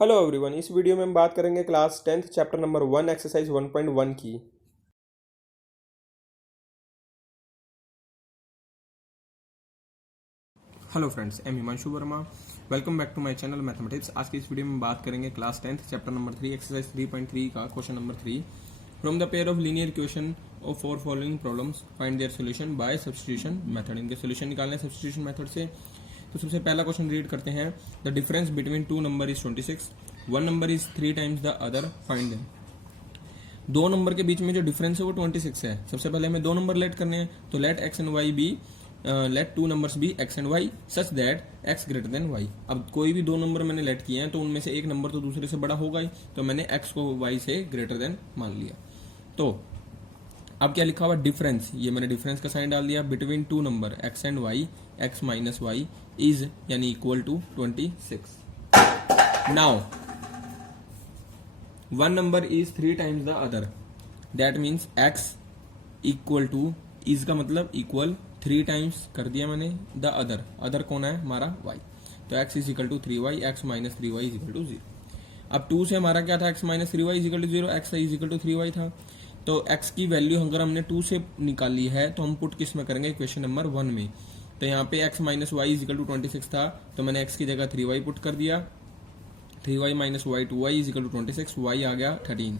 Hello everyone, इस video में हम बात करेंगे class 10th chapter number 1 exercise 1.1 की। Hello friends, I am Himanshu Verma. Welcome back to my channel mathematics. आज की इस वीडियो में बात करेंगे class 10th chapter number 3 exercise 3.3 का question number 3। From the pair of linear equation of 4 following problems find their solution bye substitution method. इनके solution निकालने हैं सब्स्टिट्यूशन मेथड से। तो सबसे पहला क्वेश्चन रीड करते हैं। The difference between two number is 26, one number is 3 times the other, find them. दो नंबर के बीच में जो डिफरेंस है वो 26 है। सबसे पहले हमें दो नंबर लेट करने हैं, तो let X and Y be, let two numbers be X and Y such that X greater than Y. अब कोई भी दो नंबर मैंने लेट किए हैं तो उनमें से एक नंबर तो दूसरे से बड़ा होगा ही, तो मैंने एक्स को वाई से ग्रेटर देन मान लिया। तो अब क्या लिखा हुआ डिफरेंस, ये मैंने डिफरेंस का साइन डाल दिया। Between two number x and y, x minus y is यानी equal to 26। Now one number is 3 times the other, that means x equal to is का मतलब equal 3 times कर दिया मैंने the other कौन है हमारा y, तो x is equal to 3y, x minus 3y is equal to 0। अब 2 से हमारा क्या था, x minus 3y is equal to 0, x is equal to 3y था। तो x की वैल्यू अगर हमने 2 से निकाली है तो हम पुट किस में करेंगे, इक्वेशन नंबर 1 में। तो यहाँ पे x minus y is equal to 26 था, तो मैंने x की जगह 3y पुट कर दिया। 3y minus Y 2y is equal to 26, y आ गया 13।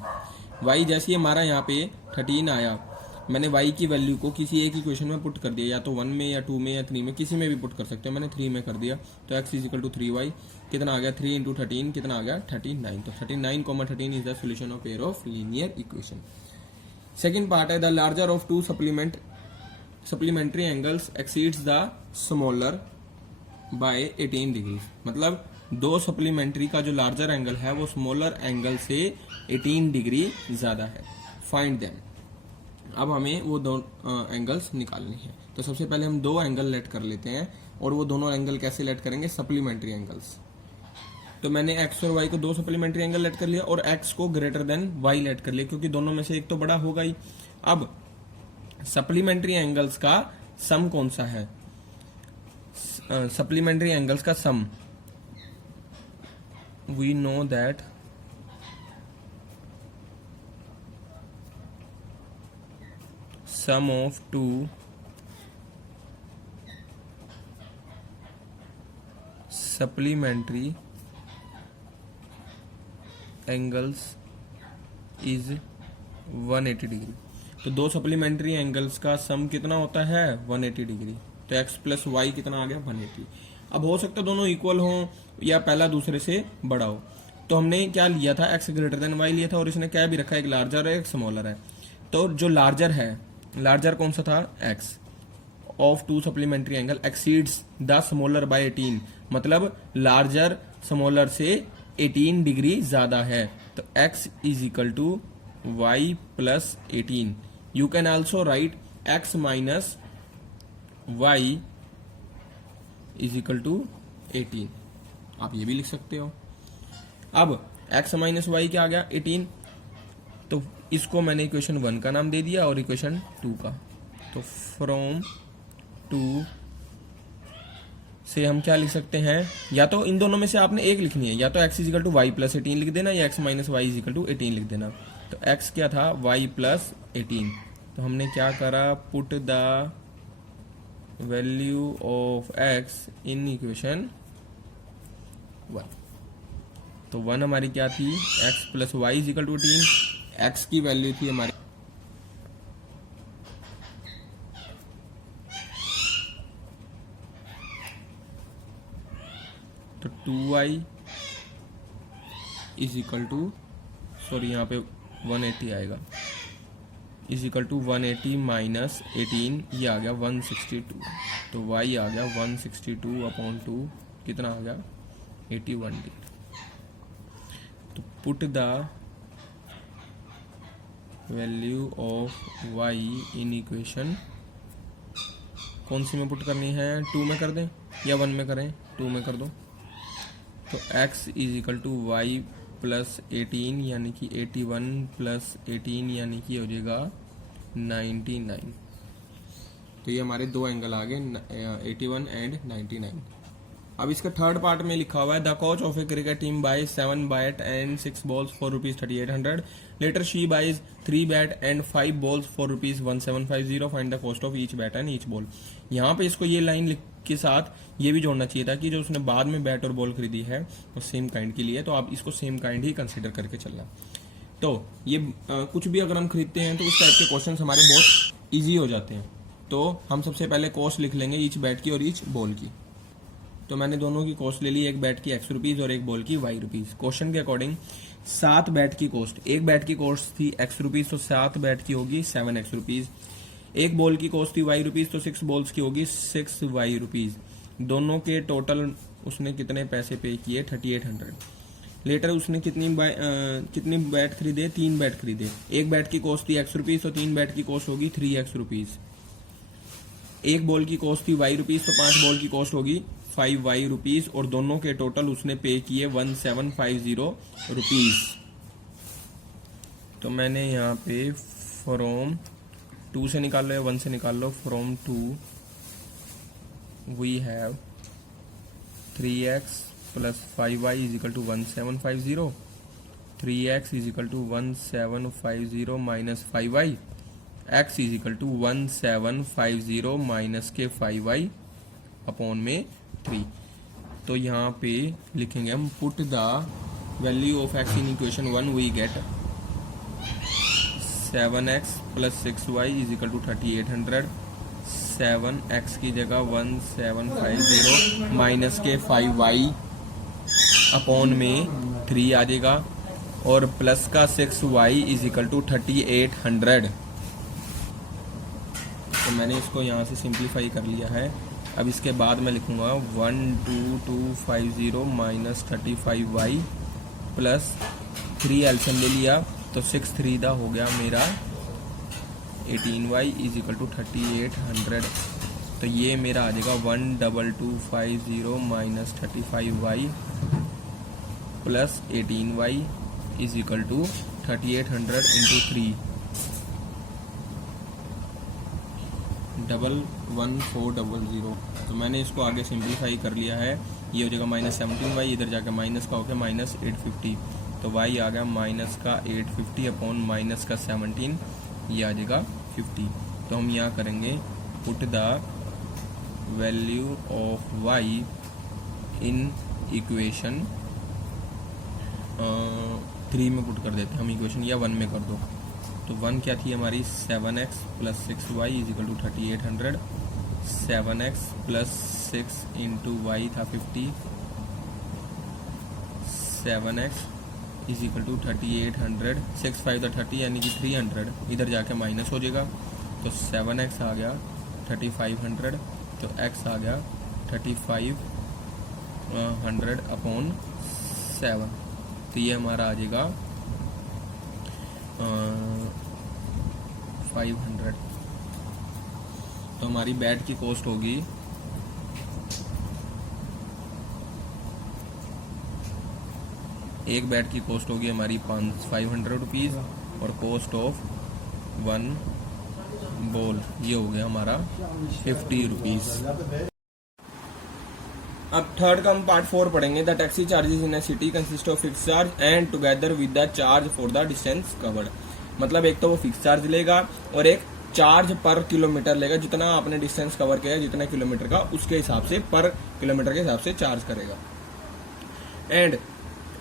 y जैसे हमारा यहाँ पे 13 आया, मैंने y की वैल्यू को किसी एक इक्वेशन में पुट कर दिया, या तो 1 में या 2 में या 3 में, किसी में भी पुट कर सकते हो। मैंने 3 में कर दिया, तो x is equal to 3y कितना आ गया, 3 इंटू 13 कितना आ गया 39। तो 39,13 is the solution of pair of linear equation. Second part है the larger of two supplementary angles exceeds the smaller by 18 degree. मतलब दो सप्लीमेंट्री का जो लार्जर एंगल है वो स्मॉलर एंगल से 18 डिग्री ज्यादा है, फाइंड देम। अब हमें वो दो एंगल्स निकालने हैं। तो सबसे पहले हम दो एंगल लेट कर लेते हैं, और वो दोनों एंगल कैसे लेट करेंगे, सप्लीमेंट्री एंगल्स। तो मैंने एक्स और वाई को दो सप्लीमेंट्री एंगल लेट कर लिया, और एक्स को ग्रेटर देन वाई लेट कर लिया, क्योंकि दोनों में से एक तो बड़ा होगा ही। अब सप्लीमेंट्री एंगल्स का सम कौन सा है, सप्लीमेंट्री एंगल्स का सम, we know that sum of two supplementary angles is 180 degree. तो दो सप्लीमेंट्री एंगल्स का सम कितना होता है, 180 डिग्री। तो x प्लस वाई कितना आ गया, 180। अब हो सकता है दोनों इक्वल हो या पहला दूसरे से बड़ा हो। तो हमने क्या लिया था, x ग्रेटर देन y लिया था, और इसने क्या भी रखा है, एक लार्जर है एक स्मॉलर है। तो जो लार्जर है, लार्जर कौन सा था, x of two supplementary angle exceeds the smaller by 18, मतलब लार्जर स्मॉलर से 18 डिग्री ज्यादा है। तो x is equal to y plus 18। You can also write x minus y is equal to 18, आप ये भी लिख सकते हो। अब x माइनस वाई क्या आ गया, 18। तो इसको मैंने इक्वेशन 1 का नाम दे दिया और इक्वेशन 2 का। तो फ्रॉम 2 से हम क्या लिख सकते हैं, या तो इन दोनों में से आपने एक लिखनी है, या तो x is equal to Y plus 18 लिख देना, या x minus Y is equal to 18 लिख देना। तो x क्या था, y प्लस 18। तो हमने क्या करा, put the value of x in equation 1। तो 1 हमारी क्या थी, x plus Y is equal to 18, x की वैल्यू थी हमारी तो 2y is equal to, sorry यहाँ पे 180 आएगा, इज इक्वल टू 180 माइनस 18, ये आ गया 162। तो y आ गया 162 अपॉन 2, कितना आ गया 81 डिग्री। तो put the value of y in equation, कौन सी में पुट करनी है, 2 में कर दें या 1 में करें, 2 में कर दो। तो x is equal to Y plus 18 यानी कि 81 प्लस 18 यानी कि हो जाएगा 99। तो ये हमारे दो एंगल आ गए, 81 एंड 99। अब इसका थर्ड पार्ट में लिखा हुआ है the coach of a cricket team buy 7 bat and 6 balls for ₹3800 later she buys 3 bat and 5 balls for ₹1750 find the cost of each bat and each ball. यहाँ पे इसको ये लाइन के साथ ये भी जोड़ना चाहिए था कि जो उसने बाद में बैट और बॉल खरीदी है वो सेम काइंड की लिए, तो आप इसको सेम काइंड ही कंसिडर करके चलना। तो ये कुछ भी अगर हम खरीदते हैं तो उस टाइप के क्वेश्चन हमारे बहुत ईजी हो जाते हैं। तो हम सबसे पहले कॉस्ट लिख लेंगे ईच बैट की और ईच बॉल की। तो मैंने दोनों की कॉस्ट ले ली, एक बैट की ₹X और एक बॉल की ₹Y। क्वेश्चन के अकॉर्डिंग 7 बैट की कॉस्ट, एक बैट की कॉस्ट थी X, तो 7 बैट की होगी 7X। एक बॉल की कॉस्ट थी Y, तो 6 बॉल्स की होगी 6Y। दोनों के टोटल उसने कितने पैसे पे किए? 3800। लेटर उसने कितनी बैट खरीदे? 3 बैट खरीदे। एक बैट की कॉस्ट थी X, तो 3 बैट की कॉस्ट होगी 3X। एक बॉल की कॉस्ट थी Y, तो 5 बॉल की कॉस्ट होगी 5Y, और दोनों के टोटल उसने पे किए 1750 तो मैंने यहाँ पे फ्रॉम 2 से निकाल लो या 1 से निकाल लो। From 2 we have 3X plus 5Y is equal to 1750। 3X is equal to 1750 minus 5Y। X is equal to 1750 minus के 5Y अपॉन में 3। तो यहाँ पे लिखेंगे हम put the value of X in equation 1 we get 7X plus 6Y is equal to 3800। 7X की जगह 1750 minus के 5Y अपॉन में 3 आ जाएगा, और प्लस का 6Y इज इक्वल टू 3800। तो मैंने इसको यहाँ से सिंप्लीफाई कर लिया है। अब इसके बाद मैं लिखूंगा 12250 माइनस 35Y प्लस 3 एल्सियम ले लिया, तो 6 3 दा हो गया मेरा 18Y इज इक्वल टू 3800। तो ये मेरा आ जाएगा 12250 minus 35Y plus 18Y is equal to 3800 into 3 11400। तो मैंने इसको आगे सिंप्लीफाई कर लिया है। ये हो जाएगा माइनस 17Y, इधर जाकर माइनस का हो गया माइनस 850। तो Y आ गया माइनस का 850 अपॉन माइनस का 17, ये आ जाएगा 50। तो हम यहाँ करेंगे put the value of Y in equation 3 में पुट कर देते हैं हम इक्वेशन, या 1 में कर दो। तो 1 क्या थी हमारी? 7X plus 6Y is equal to 3800। 7X plus 6 into Y था 50। 7X is equal to 3800। 6 5 था 30 यानी कि 300, इधर जाके माइनस हो जाएगा। तो 7X आ गया 3500, तो X आ गया 3500 अपॉन 7। तो ये हमारा आ जाएगा 500। तो हमारी बैट की कॉस्ट होगी एक बैट की कॉस्ट होगी हमारी 500 रुपीज़, और कॉस्ट ऑफ 1 बॉल ये हो गया हमारा 50 रुपीज़। अब थर्ड का हम पार्ट 4 पढ़ेंगे। The taxi charges in a city consist of fix charge and together with the charge for the distance covered. मतलब एक तो वो फिक्स चार्ज लेगा और एक चार्ज पर किलोमीटर लेगा, जितना आपने डिस्टेंस कवर किया जितना किलोमीटर का उसके हिसाब से पर किलोमीटर के हिसाब से चार्ज करेगा। एंड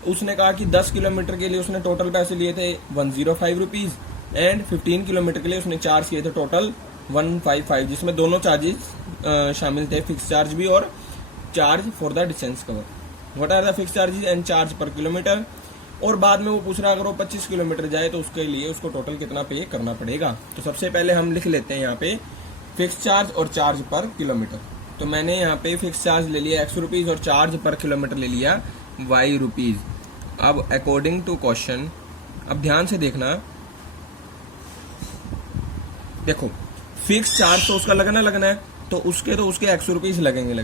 उसने कहा कि 10 किलोमीटर के लिए उसने टोटल पैसे लिए थे 105 रुपीज एंड 15 किलोमीटर के लिए उसने चार्ज किए थे टोटल 155, जिसमें दोनों चार्जेस शामिल थे, फिक्स चार्ज भी और charge for the distance cover. What are the fix charges and charge per kilometre. और बाद में वो पूछ रहा अगर वो 25 किलोमीटर जाए तो उसके लिए उसको टोटल कितना पे करना पड़ेगा। तो सबसे पहले हम लिख लेते हैं यहाँ पे फिक्स चार्ज और चार्ज पर किलोमीटर। तो मैंने यहाँ पे फिक्स चार्ज ले लिया ₹X और चार्ज पर किलोमीटर ले लिया Y। अब अकॉर्डिंग टू क्वेश्चन, अब ध्यान से देखना, देखो फिक्स चार्ज तो उसका लगना है, तो उसके X लगेंगे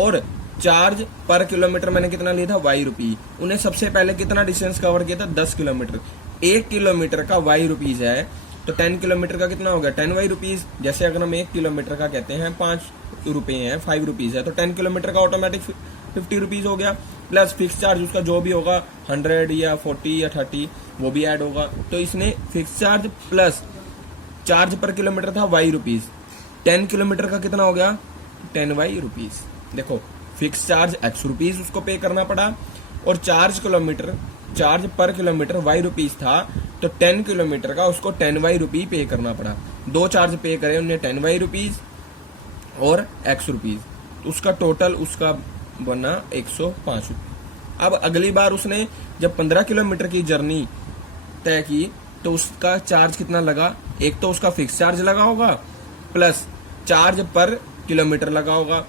और चार्ज पर किलोमीटर मैंने कितना लिया था Y। उन्हें सबसे पहले कितना डिस्टेंस कवर किया था 10 किलोमीटर। 1 किलोमीटर का Y है तो 10 किलोमीटर का कितना हो गया 10Y। जैसे अगर हम 1 किलोमीटर का कहते हैं 5 रुपए हैं 5 रुपीज है, तो 10 किलोमीटर का ऑटोमेटिक 50 रुपीज हो गया, प्लस फिक्स चार्ज उसका जो भी होगा 100 या 40 या 30 वो भी ऐड होगा। तो इसने fix charge plus charge per kilometre था वाई रुपीज, 10 किलोमीटर का कितना हो गया 10 वाई रुपीज। देखो फिक्स चार्ज एक्स रुपीज उसको पे करना पड़ा और charge per kilometre Y rupees था, तो 10 किलोमीटर का उसको 10 वाई रुपी पे करना पड़ा। दो चार्ज पे करे उन्हें 10 वाई रुपीज और एक्स रुपीज, उसका टोटल उसका बना 105 रुपये। अब अगली बार उसने जब 15 किलोमीटर की जर्नी तय की तो उसका चार्ज कितना लगा, एक तो उसका फिक्स चार्ज लगा होगा प्लस चार्ज पर किलोमीटर लगा होगा।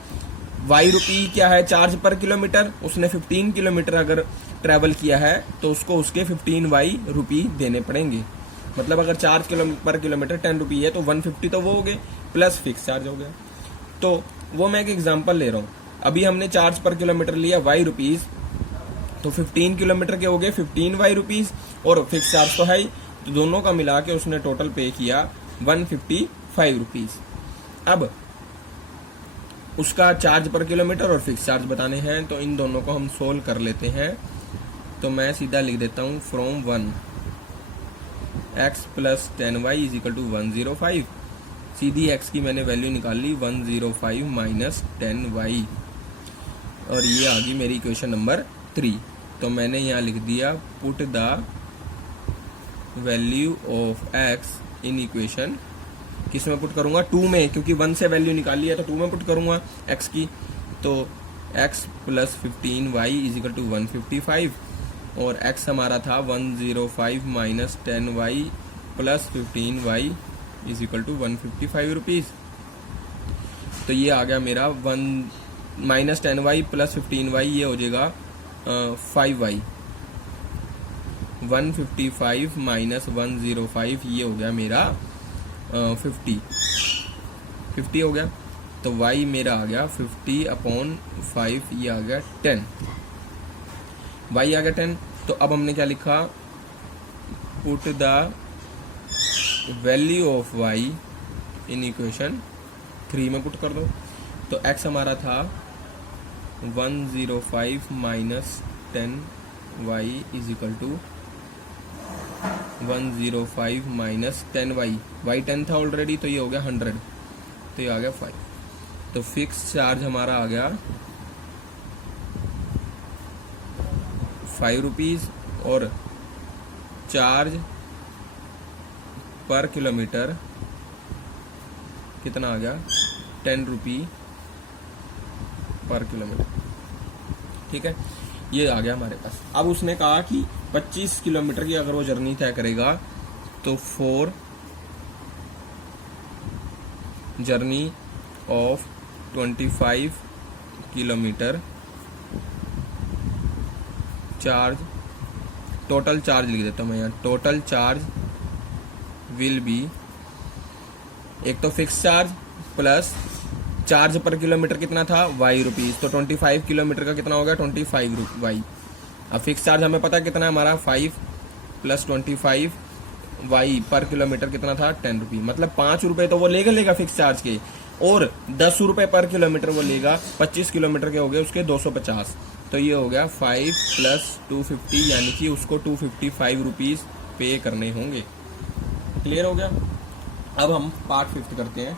वाई रुपी क्या है चार्ज पर किलोमीटर, उसने 15 किलोमीटर अगर ट्रेवल किया है तो उसको उसके 15 वाई रुपी देने पड़ेंगे। मतलब अगर चार्ज पर किलोमीटर 10 रुपी है तो 150 तो वो हो गए प्लस फिक्स चार्ज हो गया। तो वो मैं एक एग्जांपल ले रहा हूँ। अभी हमने चार्ज पर किलोमीटर लिया वाई रुपीज, तो 15 किलोमीटर के हो गए 15 वाई रुपीज और फिक्स चार्ज तो है ही, तो दोनों का मिला के उसने टोटल पे किया 155 रुपीज। अब उसका चार्ज पर किलोमीटर और फिक्स चार्ज बताने हैं, तो इन दोनों को हम सोल्व कर लेते हैं। तो मैं सीधा लिख देता हूं from 1 x plus 10y is equal to 105। सीधी x की मैंने वैल्यू निकाल ली 105 माइनस 10y और ये आ गई मेरी इक्वेशन नंबर 3। तो मैंने यहाँ लिख दिया put the value of x in equation, किस में पुट करूंगा 2 में, क्योंकि 1 से वैल्यू निकाली है तो 2 में पुट करूंगा x की। तो x plus 15y is equal to 155 और x हमारा था 105 minus 10y plus 15y is equal to 155 rupees. तो ये आ गया मेरा 1 माइनस 10y प्लस 15y, ये हो जाएगा 5y। 155 माइनस 105 ये हो गया मेरा 50 हो गया। तो y मेरा आ गया 50/5, ये आ गया 10, y आ गया 10। तो अब हमने क्या लिखा, put the value of y in equation 3 में पुट कर दो। तो x हमारा था 105 minus 10y is equal to 105 minus 10y, y 10 था ऑलरेडी तो ये हो गया 100, तो ये आ गया 5। तो फिक्स चार्ज हमारा आ गया 5 रुपीज और चार्ज पर किलोमीटर कितना आ गया 10 रुपी पर किलोमीटर। ठीक है, ये आ गया हमारे पास। अब उसने कहा कि 25 किलोमीटर की अगर वो जर्नी तय करेगा तो 4 journey of 25 kilometre charge, total charge लिख देता हूँ मैं यहाँ, टोटल चार्ज विल बी, एक तो fix charge plus charge per kilometre कितना था वाई रुपीज, तो 25 किलोमीटर का कितना हो गया 25 वाई। अब फिक्स चार्ज हमें पता कितना है हमारा 5 प्लस 25 वाई पर किलोमीटर कितना था 10 रुपी, मतलब 5 रुपए तो वो लेगा फिक्स चार्ज के, और 10 रुपए पर किलोमीटर वो लेगा। 25 किलोमीटर के हो गए उसके 250, तो ये हो गया 5 प्लस 250, यानी कि उसको 255 रुपीज पे करने होंगे। क्लियर हो गया। अब हम पार्ट 5 करते हैं।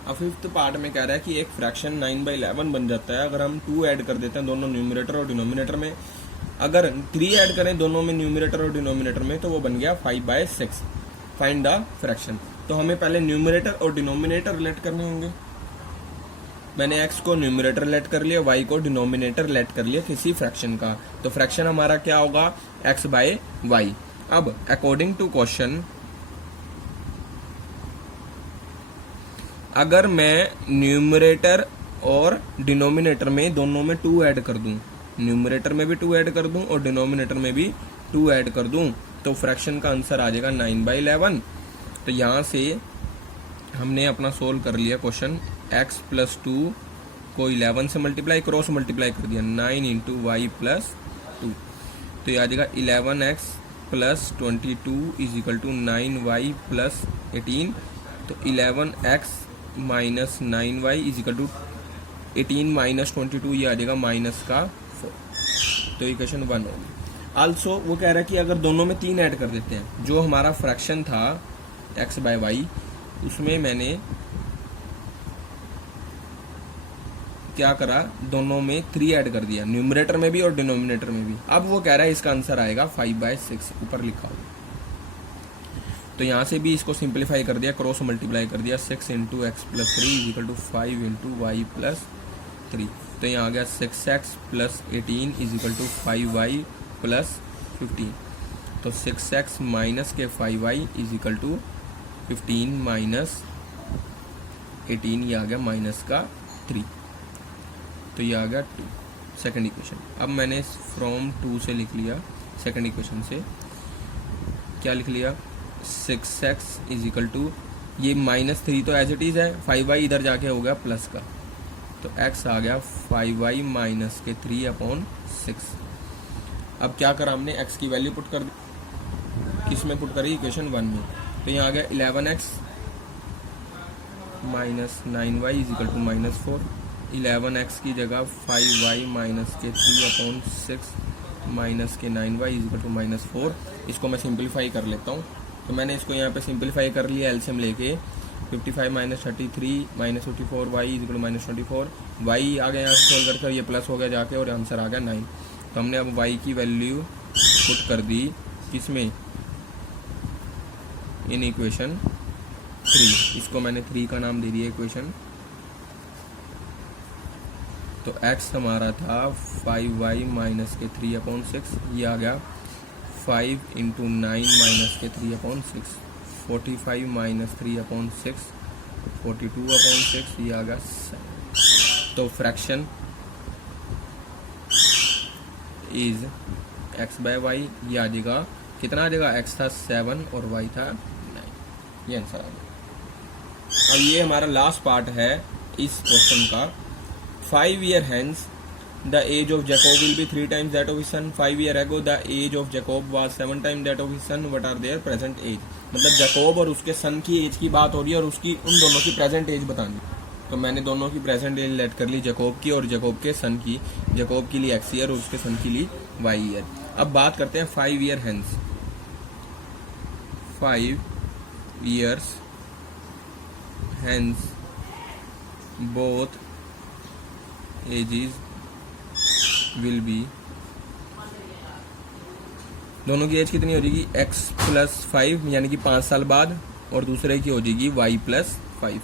अब 5th पार्ट में कह रहा है कि एक फ्रैक्शन 9/11 बन जाता है अगर हम 2 ऐड कर देते हैं दोनों न्यूमरेटर और डिनोमिनेटर में। अगर 3 ऐड करें दोनों में न्यूमरेटर और डिनोमिनेटर में तो वो बन गया 5/6। Find the fraction. तो हमें पहले न्यूमरेटर और डिनोमिनेटर लेट करने होंगे। मैंने x को न्यूमरेटर लेट कर लिया, y को डिनोमिनेटर लेट कर लिया किसी फ्रैक्शन का। तो फ्रैक्शन हमारा क्या होगा x/y। अब अकॉर्डिंग टू क्वेश्चन, अगर मैं न्यूमरेटर और डिनोमिनेटर में दोनों में 2 ऐड कर दूं, न्यूमरेटर में भी 2 ऐड कर दूं और डिनोमिनेटर में भी 2 ऐड कर दूं, तो फ्रैक्शन का आंसर आ जाएगा 9/11। तो यहाँ से हमने अपना सोल्व कर लिया क्वेश्चन। x प्लस 2 को 11 से मल्टीप्लाई, क्रॉस मल्टीप्लाई कर दिया, 9 इंटू वाई प्लस 2, तो ये आ जाएगा 11x plus 22 is equal to 9y plus 18। तो 11x minus 9y is equal to 18 minus 22 ये आ जाएगा माइनस का 4, तो इक्वेशन 1 होगी। आल्सो वो कह रहा है कि अगर दोनों में 3 ऐड कर देते हैं, जो हमारा फ्रैक्शन था x बाय वाई, उसमें मैंने क्या करा, दोनों में 3 ऐड कर दिया, न्यूमरेटर में भी और डिनोमिनेटर में भी। अब वो कह रहा है इसका आंसर आएगा 5/6, ऊपर लिखा हुआ। तो यहाँ से भी इसको सिंप्लीफाई कर दिया, क्रॉस मल्टीप्लाई कर दिया, 6 into X plus 3 is equal to 5 into Y plus 3। तो यहाँ आ गया 6x plus 18 is equal to 5y plus 15। तो 6x माइनस के 5y is equal to 15 minus 18, ये आ गया माइनस का 3, तो ये आ गया 2, सेकंड इक्वेशन। अब मैंने फ्रॉम 2 से लिख लिया, सेकंड इक्वेशन से क्या लिख लिया, 6x इज इक्वल टू, ये माइनस 3 तो एज इट इज़ है, 5y इधर जाके हो गया प्लस का, तो x आ गया 5y माइनस के 3/6। अब क्या करा हमने, x की वैल्यू पुट कर दी, किस में पुट करी, इक्वेशन 1 में। तो यहाँ आ गया 11x minus 9y is equal to minus 4। 11x की जगह 5y माइनस के 3/6 माइनस के 9y is equal to minus 4। इसको मैं सिंप्लीफाई कर लेता हूँ। तो मैंने इसको यहाँ पे सिंप्लीफाई कर लिया एलसीएम लेके, 55 minus 33 minus 54 y is equal to minus 24। Y आ गया यहाँ से सोल्व करके, और ये प्लस हो गया जाके, और आंसर आ गया 9। तो हमने अब वाई की वैल्यू पुट कर दी किसमें, इन इक्वेशन 3। इसको मैंने 3 का नाम दे दिया इक्वेशन। तो x हमारा था 5y माइनस के 3/6, ये आ गया 5 इंटू 9 माइनस के 3/6, 45 माइनस 3/6, 42/6, ये आ गया 7। तो fraction is x by Y, ये आ जाएगा कितना आ जाएगा, x था 7 और y था 9, ये आंसर आ जाएगा। अब ये हमारा लास्ट पार्ट है इस क्वेश्चन का। 5 years hence, the age of Jacob will be 3 times that of his son. 5 years ago, the age of Jacob was 7 times that of his son. What are their present age? मतलब Jacob और उसके सन की as की बात हो रही है, और उसकी उन दोनों की प्रेजेंट एज बतानी। तो मैंने दोनों की प्रेजेंट एज लेट कर ली, जैकोब की और जैकोब के सन की। जैकोब के लिए x ईयर और उसके सन के लिए y ईयर। अब बात करते हैं 5 years hence। 5 years hence both ages will be, दोनों की एज कितनी हो जाएगी, x प्लस 5 यानी कि 5 साल बाद, और दूसरे की हो जाएगी y plus 5।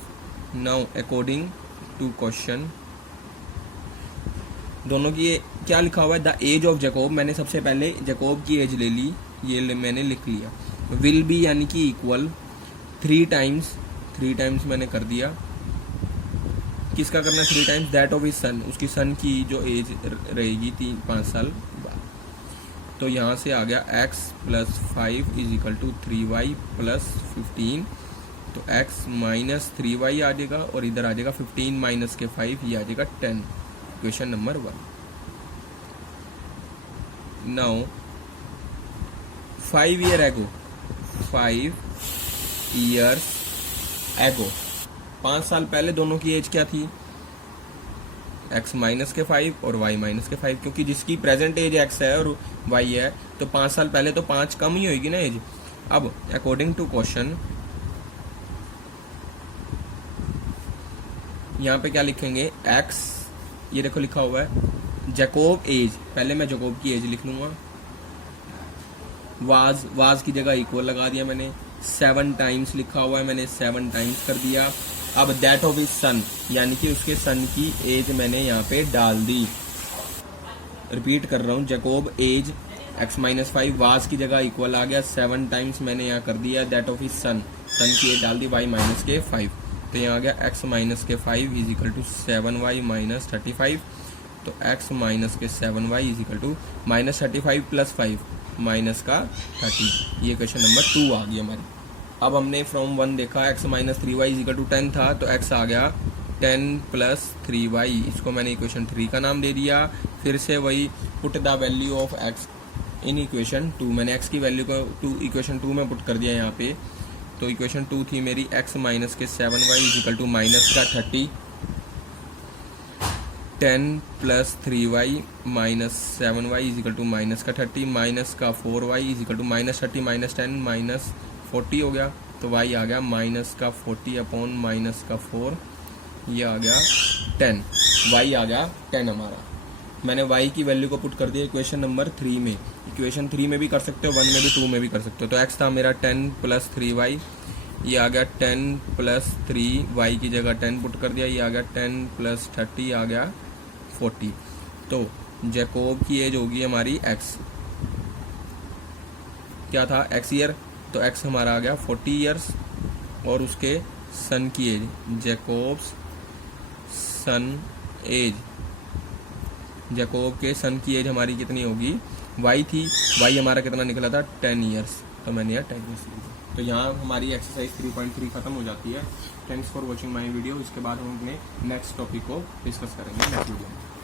Now according to question, दोनों की क्या लिखा हुआ है, द एज ऑफ जैकोब, मैंने सबसे पहले जैकोब की एज ले ली, ये मैंने लिख लिया। विल बी यानी कि इक्वल 3 टाइम्स मैंने कर दिया। किसका करना है 3 times, that of his son, उसकी सन की जो एज रहेगी 5 साल बाद। तो यहाँ से आ गया x plus 5 is equal to 3y plus 15। तो x माइनस 3y आ जाएगा, और इधर आ जाएगा 15 माइनस के 5, ये आ जाएगा 10, question number 1। Now 5 years ago, 5 years ago, 5 साल पहले दोनों की एज क्या थी, x माइनस के 5 और y माइनस के 5, क्योंकि जिसकी प्रेजेंट एज x है और y है, तो 5 साल पहले तो 5 कम ही होगी ना एज। अब अकॉर्डिंग टू क्वेश्चन, यहाँ पे क्या लिखेंगे, x, ये देखो लिखा हुआ है जैकोब एज, पहले मैं जैकोब की एज लिख लूंगा, वाज की जगह इक्वल लगा दिया मैंने, 7 टाइम्स लिखा हुआ है, मैंने 7 टाइम्स कर दिया। अब दैट ऑफ हिज सन, यानी कि उसके सन की एज मैंने यहाँ पे डाल दी। रिपीट कर रहा हूँ, Jacob age x minus 5, was की जगह इक्वल आ गया, 7 टाइम्स मैंने यहाँ कर दिया, दैट ऑफ हिज सन की एज डाल दी, y माइनस के 5। तो यहाँ आ गया x माइनस के 5 is equal to 7y minus 35। तो x माइनस के 7y is equal to minus 35 plus 5 minus का 30। ये क्वेश्चन नंबर 2 आ गया हमारी। अब हमने फ्रॉम 1 देखा, x minus 3y is equal to 10 था, तो x आ गया 10 प्लस 3y, इसको मैंने इक्वेशन 3 का नाम दे दिया। फिर से वही put the value of x in equation 2, मैंने x की वैल्यू को इक्वेशन 2 में पुट कर दिया यहाँ पे। तो इक्वेशन 2 थी मेरी x माइनस के 7y is equal to minus का 30 10 plus 3y minus 7y is equal to minus का 30 माइनस का 4y is equal to minus 30 minus 10 minus 40 हो गया। तो y आ गया माइनस का 40 अपॉन माइनस का 4, ये आ गया 10, y आ गया 10 हमारा। मैंने y की वैल्यू को पुट कर दिया इक्वेशन नंबर 3 में। इक्वेशन 3 में भी कर सकते हो, 1 में भी, 2 में भी कर सकते हो। तो x था मेरा 10 प्लस 3y, ये आ गया 10 प्लस 3, y की जगह 10 पुट कर दिया, ये आ गया 10 प्लस 30 आ गया 40। तो जैकोब की एज होगी हमारी x, क्या था x ईयर, तो x हमारा आ गया 40 ईयर्स, और उसके सन की एज, जैकोब्स सन एज, जैकोब के सन की एज हमारी कितनी होगी, y थी, y हमारा कितना निकला था 10 ईयर्स, तो मैंने यहाँ 10 ईयर्स लिखा। तो यहाँ हमारी एक्सरसाइज 3.3 खत्म हो जाती है। Thanks for watching my video. इसके बाद हम अपने नेक्स्ट टॉपिक को डिस्कस करेंगे नेक्स्ट वीडियो में।